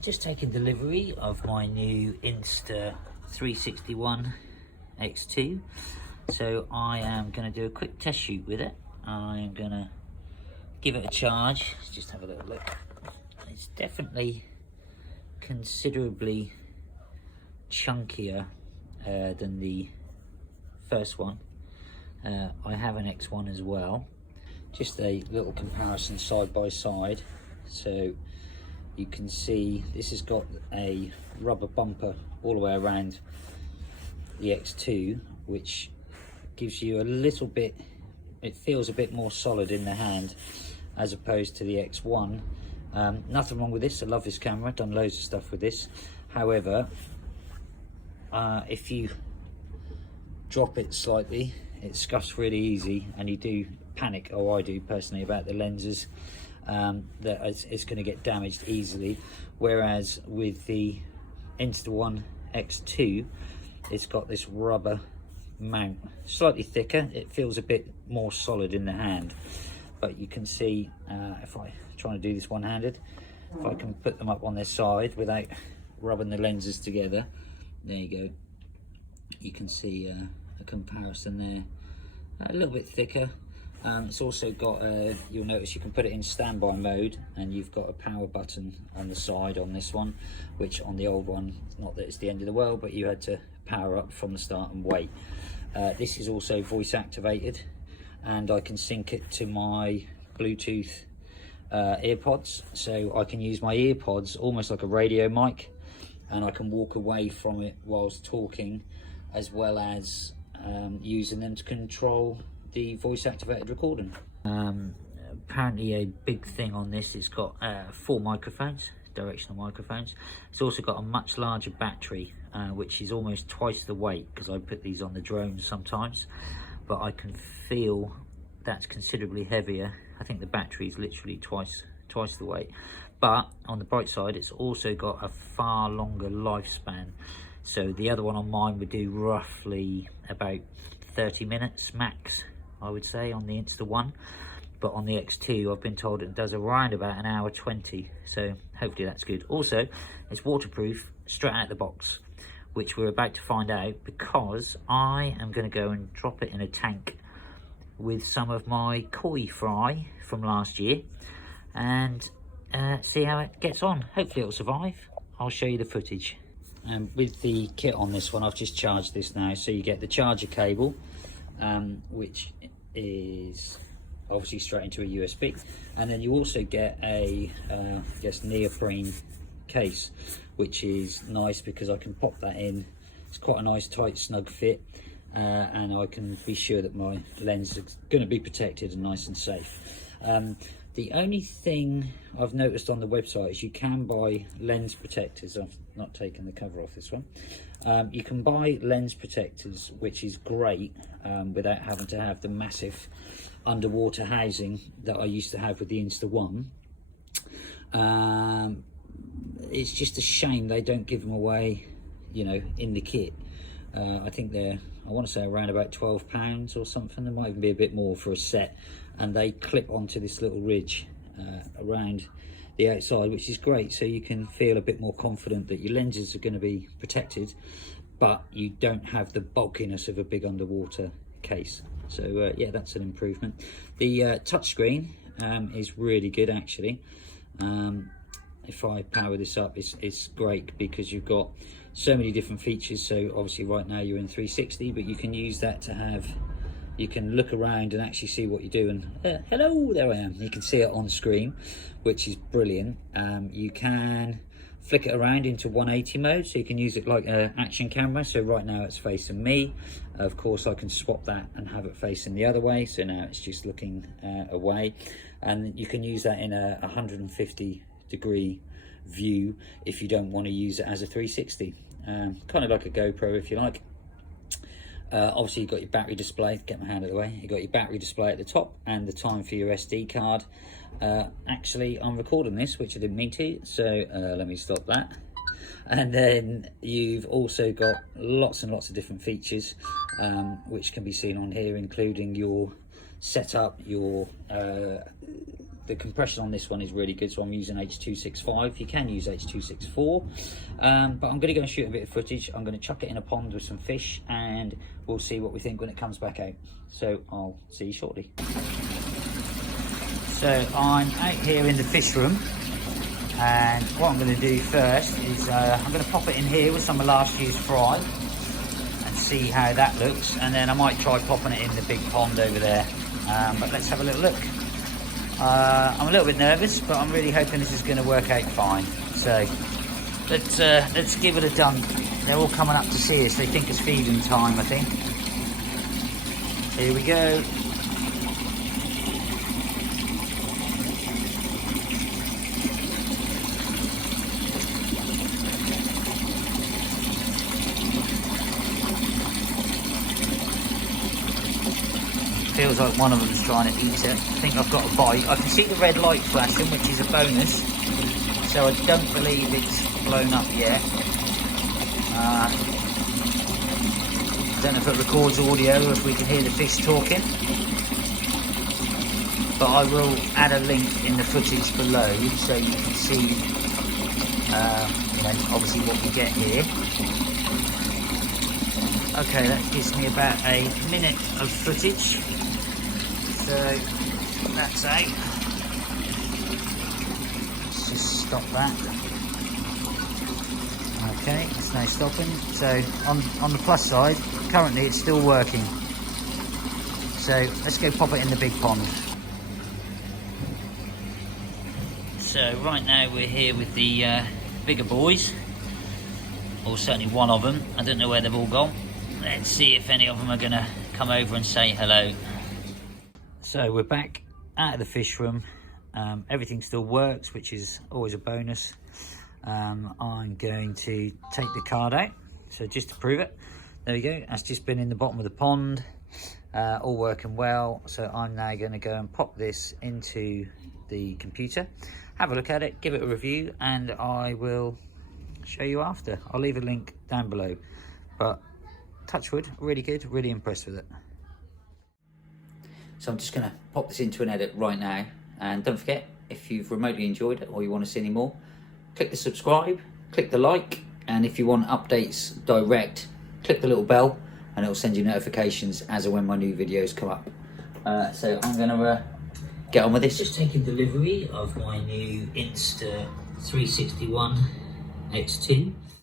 Just taken delivery of my new Insta360 X2. So I am going to do a quick test shoot with it. I am going to give it a charge. Let's just have a little look. It's definitely considerably chunkier than the first one. I have an X1 as well. Just a little comparison side by side. So you can see this has got a rubber bumper all the way around the X2, which gives you a little bit, it feels a bit more solid in the hand as opposed to the X1. Nothing wrong with this, I love this camera, done loads of stuff with this. However, if you drop it slightly, it scuffs really easy, and you do panic, or I do personally, about the lenses, that it's going to get damaged easily. Whereas with the Insta1 X2, it's got this rubber mount, slightly thicker, it feels a bit more solid in the hand. But you can see, if I try to do this one-handed, if I can put them up on their side without rubbing the lenses together, there you go, you can see a comparison there, a little bit thicker. It's also got you'll notice you can put it in standby mode, and you've got a power button on the side on this one, which on the old one, not that it's the end of the world, but you had to power up from the start and wait. This is also voice activated, and I can sync it to my Bluetooth earpods, so I can use my earpods almost like a radio mic, and I can walk away from it whilst talking, as well as using them to control the voice activated recording. Apparently a big thing on this, it's got 4 microphones, directional microphones. It's also got a much larger battery, which is almost twice the weight, because I put these on the drones sometimes, but I can feel that's considerably heavier. I think the battery is literally twice the weight. But on the bright side, it's also got a far longer lifespan. So the other one on mine would do roughly about 30 minutes max, I would say, on the Insta1. But on the X2, I've been told it does around about 1 hour 20. So hopefully that's good. Also, it's waterproof straight out of the box, which we're about to find out, because I am going to go and drop it in a tank with some of my koi fry from last year, and see how it gets on. Hopefully it'll survive. I'll show you the footage. And with the kit on this one, I've just charged this now. So you get the charger cable, which is obviously straight into a USB, and then you also get a I guess neoprene case, which is nice because I can pop that in. It's quite a nice tight snug fit, and I can be sure that my lens is going to be protected and nice and safe. The only thing I've noticed on the website is you can buy lens protectors. I've not taken the cover off this one. You can buy lens protectors, which is great, without having to have the massive underwater housing that I used to have with the Insta1. It's just a shame they don't give them away, you know, in the kit. I think they're, I want to say around about £12 or something. There might even be a bit more for a set, and they clip onto this little ridge around the outside, which is great, so you can feel a bit more confident that your lenses are going to be protected, but you don't have the bulkiness of a big underwater case. So yeah, that's an improvement. The touchscreen is really good, actually. If I power this up, it's great because you've got so many different features. So obviously right now you're in 360, but you can use that to have, you can look around and actually see what you're doing. Hello, there I am. You can see it on screen, which is brilliant. You can flick it around into 180 mode, so you can use it like an action camera. So right now it's facing me. Of course, I can swap that and have it facing the other way. So now it's just looking away. And you can use that in a 150-degree view if you don't want to use it as a 360. Kind of like a GoPro, if you like. Obviously you've got your battery display, get my hand out of the way, you've got your battery display at the top and the time for your SD card. Actually, I'm recording this, which I didn't mean to, so let me stop that. And then you've also got lots and lots of different features, which can be seen on here, including your setup, your the compression on this one is really good, so I'm using H.265. You can use H.264, but I'm going to go and shoot a bit of footage. I'm going to chuck it in a pond with some fish, and we'll see what we think when it comes back out. So I'll see you shortly. So I'm out here in the fish room, and what I'm going to do first is I'm going to pop it in here with some of last year's fry and see how that looks, and then I might try popping it in the big pond over there. But let's have a little look. I'm a little bit nervous, but I'm really hoping this is going to work out fine. So let's give it a dunk. They're all coming up to see us. They think it's feeding time, I think. Here we go. Feels like one of them's trying to eat it. I think I've got a bite. I can see the red light flashing, which is a bonus. So I don't believe it's blown up yet. I don't know if it records audio or if we can hear the fish talking. But I will add a link in the footage below so you can see, you know, obviously what we get here. Okay, that gives me about a minute of footage. So that's out. Let's just stop that. Okay, it's now stopping. So on the plus side, currently it's still working. So let's go pop it in the big pond. So right now we're here with the bigger boys, or certainly one of them. I don't know where they've all gone. Let's see if any of them are going to come over and say hello. So we're back out of the fish room. Everything still works, which is always a bonus. I'm going to take the card out, so just to prove it. There we go, that's just been in the bottom of the pond, all working well. So I'm now going to go and pop this into the computer, have a look at it, give it a review, and I will show you after. I'll leave a link down below. But touch wood, really good, really impressed with it. So I'm just going to pop this into an edit right now, and don't forget, if you've remotely enjoyed it or you want to see any more, click the subscribe, click the like, and if you want updates direct, click the little bell and it'll send you notifications as and when my new videos come up. So I'm going to get on with this. Just taking delivery of my new Insta360 X2.